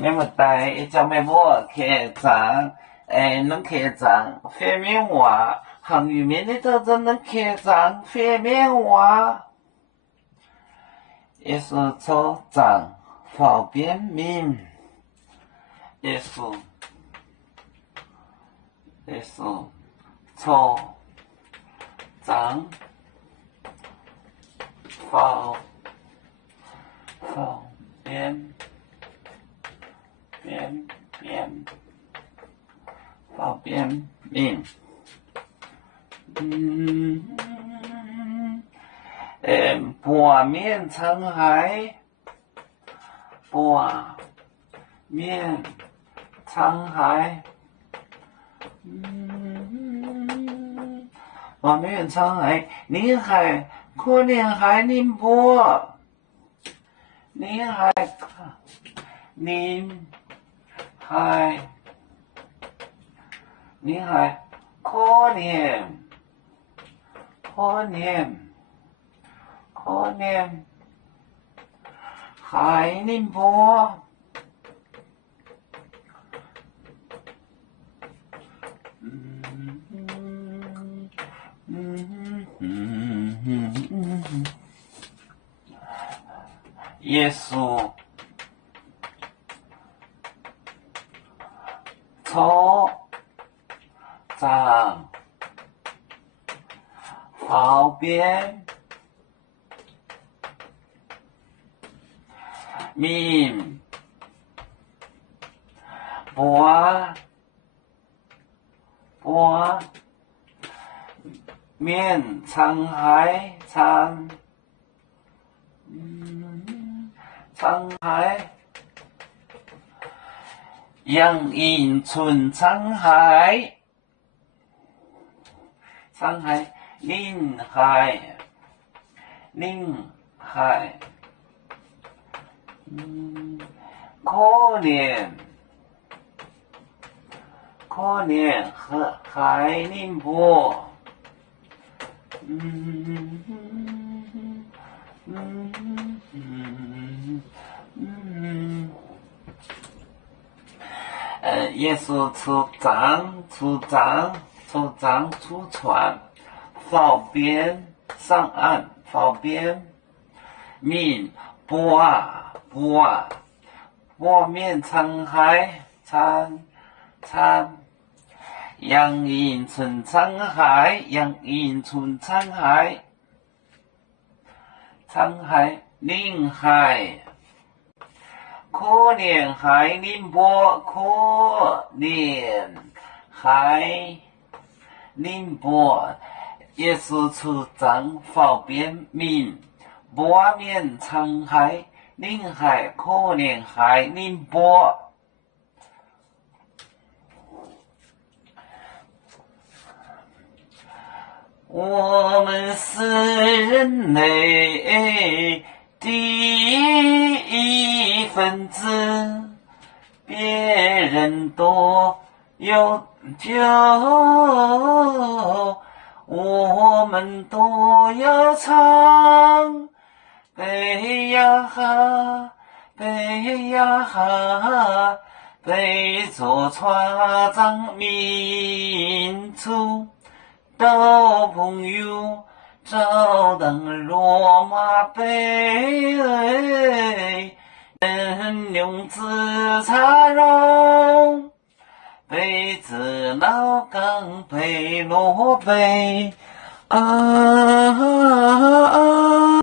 没么带，叫咩我开张，能开张，方便话，汉语面的都是能开张，方便话，也是做张，方便面，也是做张，方便方便面。拌面沧海，拌面沧海，拌面沧海，宁海可怜海宁波，宁海可怜海宁波。耶稣抽张方便面拌面沧海沧海，杨迎春沧海，临海，可怜海宁波。也是出船，方便上岸，方便面拌面沧海杨迎春沧海，临海，可怜海宁波，可怜海宁波，也是出张方便面拌面沧海，临海可怜海宁波。我们是人类第一分子，别人多有酒，我们都要唱。北呀哈，北呀哈，北做船长民族。到朋友照当罗马杯，能用紫茶蓉，杯子老钢杯罗杯啊。